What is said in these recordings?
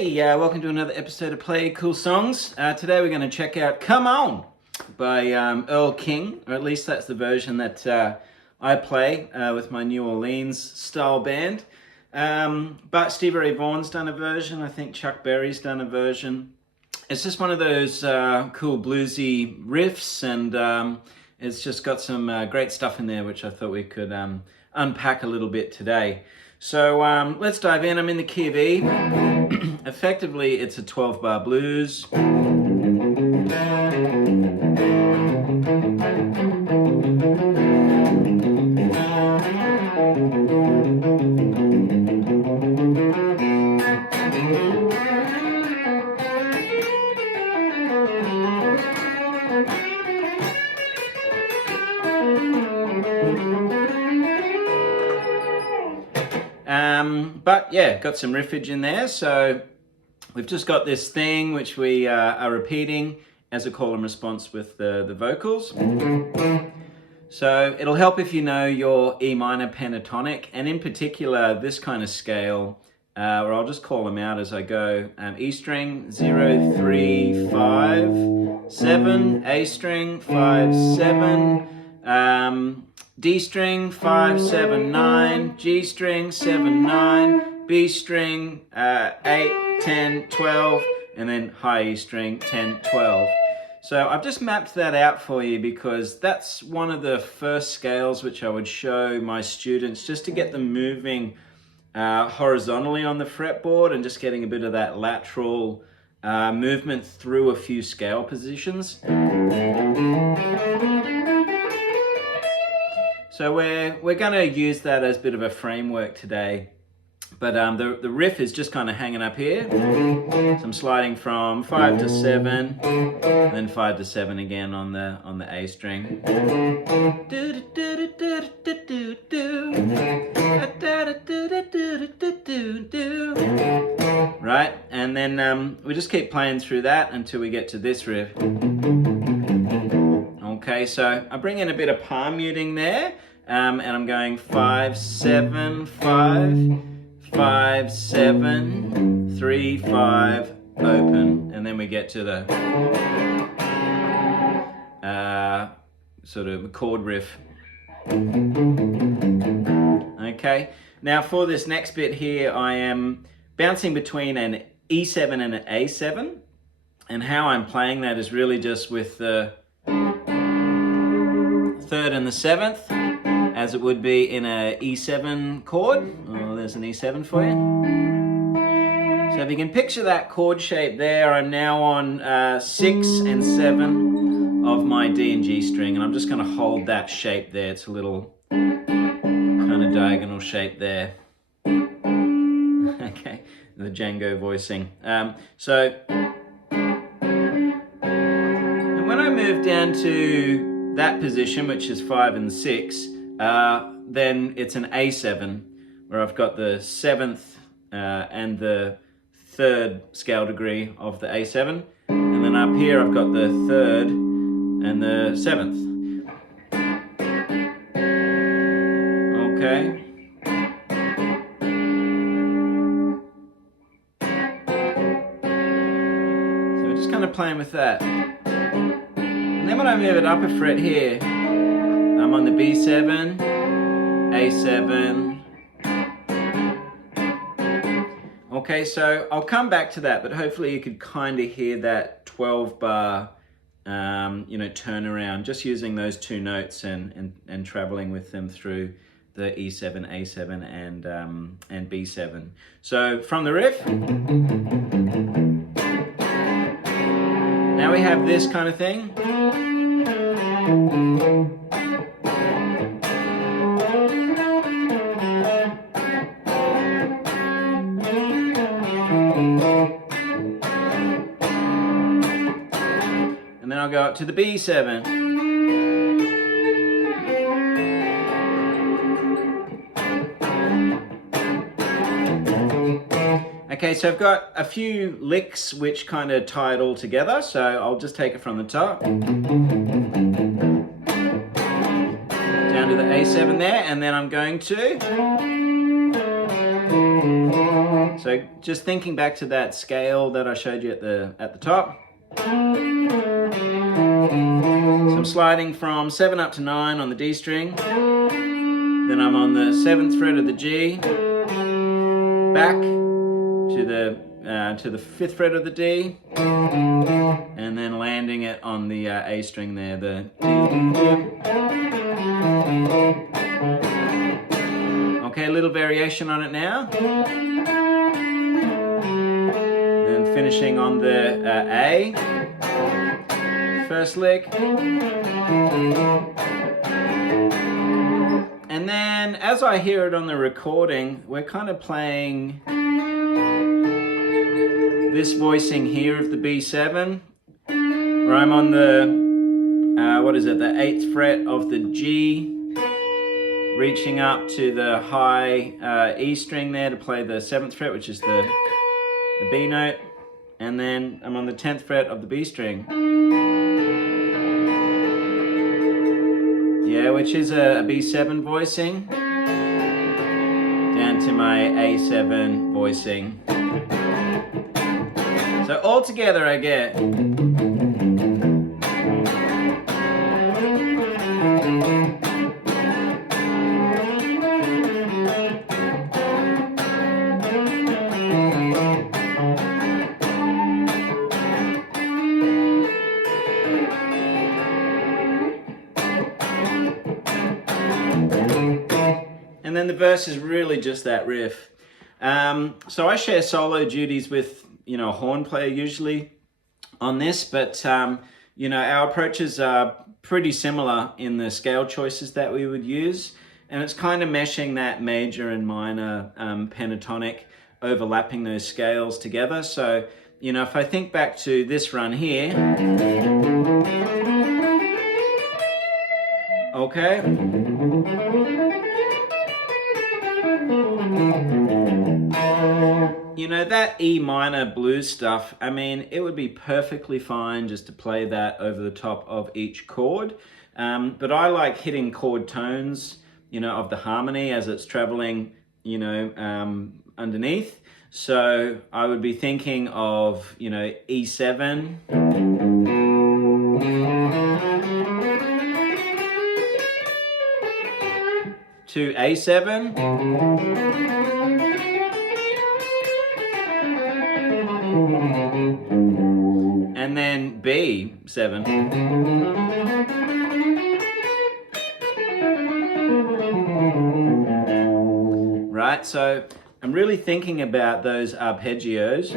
Welcome to another episode of Play Cool Songs. Today we're going to check out Come On by Earl King, or at least that's the version that I play with my New Orleans style band. But Stevie Ray Vaughan's done a version, I think Chuck Berry's done a version. It's just one of those cool bluesy riffs, and it's just got some great stuff in there which I thought we could unpack a little bit today. So let's dive in. I'm in the key of E. Effectively, it's a 12-bar blues. But yeah, got some riffage in there. So we've just got this thing which we are repeating as a call and response with the vocals. So it'll help if you know your E minor pentatonic, and in particular this kind of scale, where I'll just call them out as I go. E string 0, 3, 5, 7, A string 5, 7, D string 5, 7, 9, G string 7, 9, B string 8, 10, 12, and then high E string 10, 12. So I've just mapped that out for you because that's one of the first scales which I would show my students just to get them moving horizontally on the fretboard and just getting a bit of that lateral movement through a few scale positions. So we're going to use that as a bit of a framework today, but the riff is just kind of hanging up here. So I'm sliding from 5 to 7, and then 5 to 7 again on the A string. Right, and then we just keep playing through that until we get to this riff. Okay, so I bring in a bit of palm muting there. And I'm going 5, 7, 5, 5, 7, 3, 5, open. And then we get to the sort of chord riff. Okay, now for this next bit here, I am bouncing between an E7 and an A7. And how I'm playing that is really just with the 3rd and the 7th. As it would be in a E7 chord. Oh, there's an E7 for you. So if you can picture that chord shape there, I'm now on 6 and 7 of my D and G string, and I'm just going to hold that shape there. It's a little kind of diagonal shape there. Okay, the Django voicing. And when I move down to that position, which is 5 and 6, then it's an A7, where I've got the 7th and the 3rd scale degree of the A7, and then up here I've got the 3rd and the 7th. Okay. So we're just kind of playing with that. And then when I move it up a fret here, I'm on the B7, A7. Okay, so I'll come back to that, but hopefully you could kind of hear that 12-bar, turnaround, just using those two notes and traveling with them through the E7, A7, and B7. So from the riff, now we have this kind of thing. And then I'll go up to the B7. Okay, so I've got a few licks which kind of tie it all together, so I'll just take it from the top. Down to the A7 there, and then I'm going to So just thinking back to that scale that I showed you at the top. So I'm sliding from 7 up to 9 on the D string. Then I'm on the 7th fret of the G, back to the 5th fret of the D, and then landing it on the A string there, the D. Okay, a little variation on it now. Then finishing on the A, first lick. And then as I hear it on the recording, we're kind of playing this voicing here of the B7, where I'm on the, the 8th fret of the G, reaching up to the high E string there to play the 7th fret, which is the B note, and then I'm on the 10th fret of the B string. Yeah, which is a B7 voicing, down to my A7 voicing. So all together I get. And then the verse is really just that riff. So I share solo duties with, a horn player usually on this, but, our approaches are pretty similar in the scale choices that we would use. And it's kind of meshing that major and minor pentatonic, overlapping those scales together. So, if I think back to this run here, okay. That E minor blues stuff, I mean, it would be perfectly fine just to play that over the top of each chord. But I like hitting chord tones, of the harmony as it's traveling, underneath. So I would be thinking of, E7. To A7. And then B7. Right, so I'm really thinking about those arpeggios.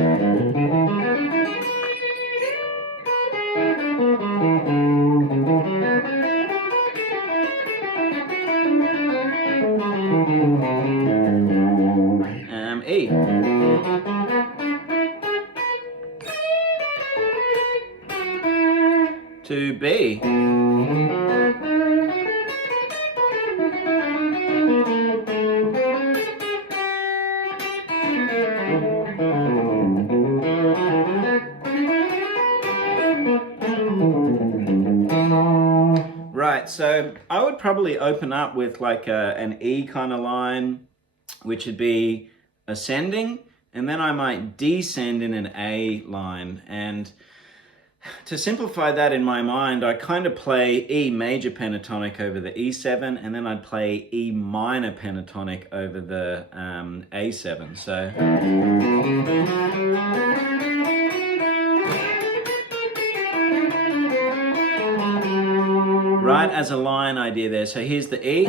E. To B. Right, so I would probably open up with like an E kind of line, which would be ascending, and then I might descend in an A line. And to simplify that in my mind, I kind of play E major pentatonic over the E7, and then I'd play E minor pentatonic over the A7. So right as a line idea there. So here's the E.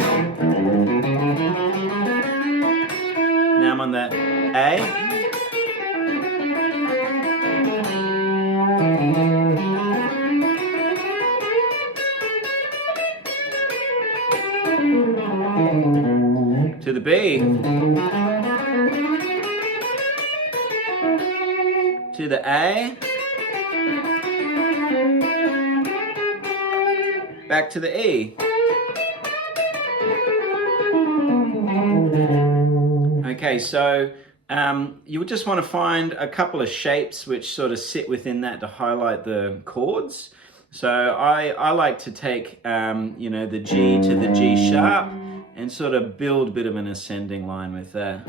Now I'm on the A. To the B. To the A. Back to the E. Okay, so you would just want to find a couple of shapes which sort of sit within that to highlight the chords. So I like to take, the G to the G sharp and sort of build a bit of an ascending line with that.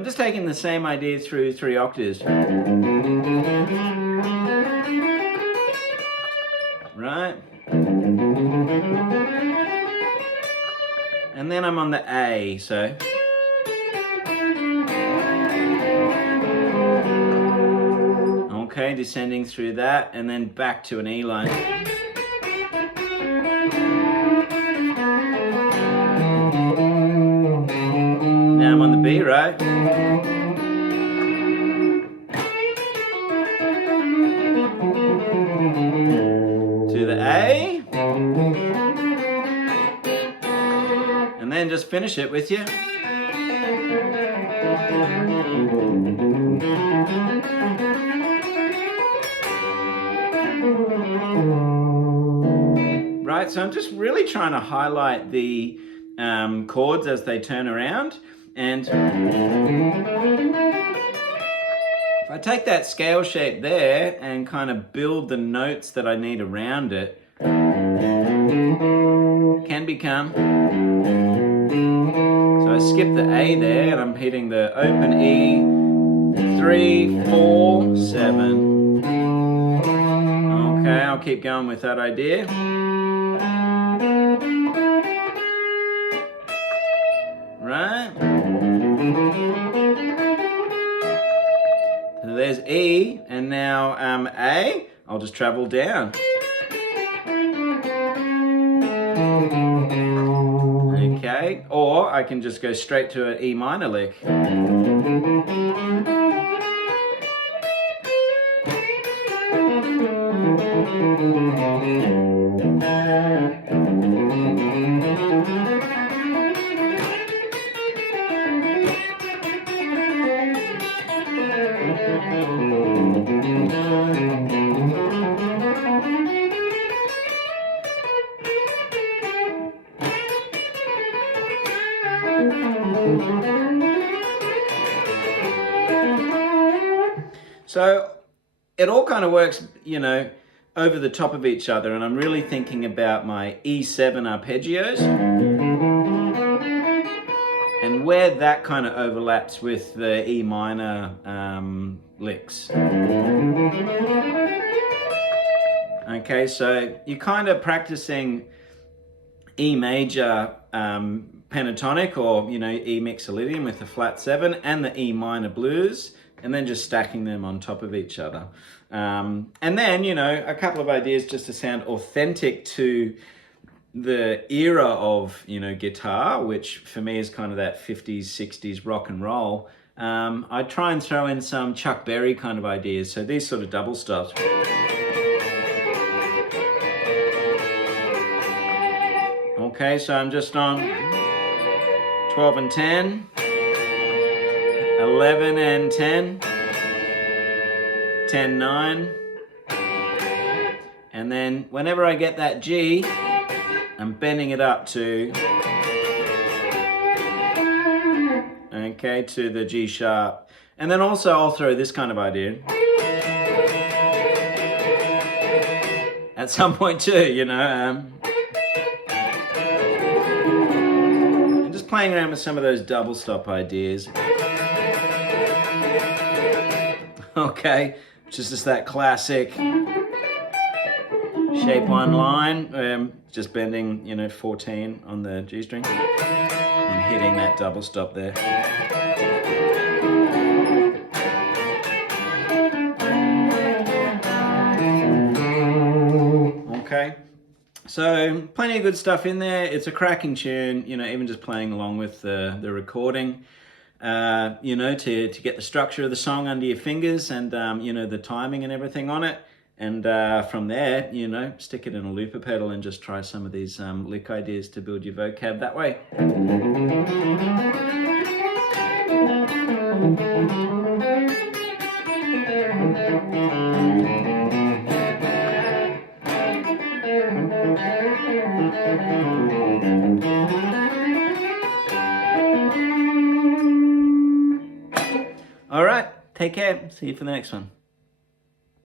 I'm just taking the same idea through 3 octaves. Right? And then I'm on the A, so. Okay, descending through that, and then back to an E line. Now I'm on the B, right? To the A. And then just finish it with you. Right, so I'm just really trying to highlight the chords as they turn around. And if I take that scale shape there and kind of build the notes that I need around it, can become. So I skip the A there and I'm hitting the open E, 3, 4, 7. Okay, I'll keep going with that idea. Right? So there's E, and now A, I'll just travel down. Okay, or I can just go straight to an E minor lick. So it all kind of works, you know, over the top of each other, and I'm really thinking about my E7 arpeggios and where that kind of overlaps with the E minor licks. Okay, so you're kind of practicing E major pentatonic, or, you know, E mixolydian with the flat 7 and the E minor blues, and then just stacking them on top of each other. And then, you know, a couple of ideas just to sound authentic to the era of, you know, guitar, which for me is kind of that 50s, 60s rock and roll. I try and throw in some Chuck Berry kind of ideas. So these sort of double stops. Okay, so I'm just on 12 and 10, 11 and 10, 10, 9, and then whenever I get that G, I'm bending it up to, okay, to the G sharp. And then also I'll throw this kind of idea at some point too, you know. And just playing around with some of those double stop ideas. Okay, which is just that classic shape 1 line, just bending, you know, 14 on the G string and hitting that double stop there. Okay, so plenty of good stuff in there. It's a cracking tune, you know, even just playing along with the recording. You know, to get the structure of the song under your fingers and, you know, the timing and everything on it. And from there, you know, stick it in a looper pedal and just try some of these lick ideas to build your vocab that way. All right, take care. See you for the next one.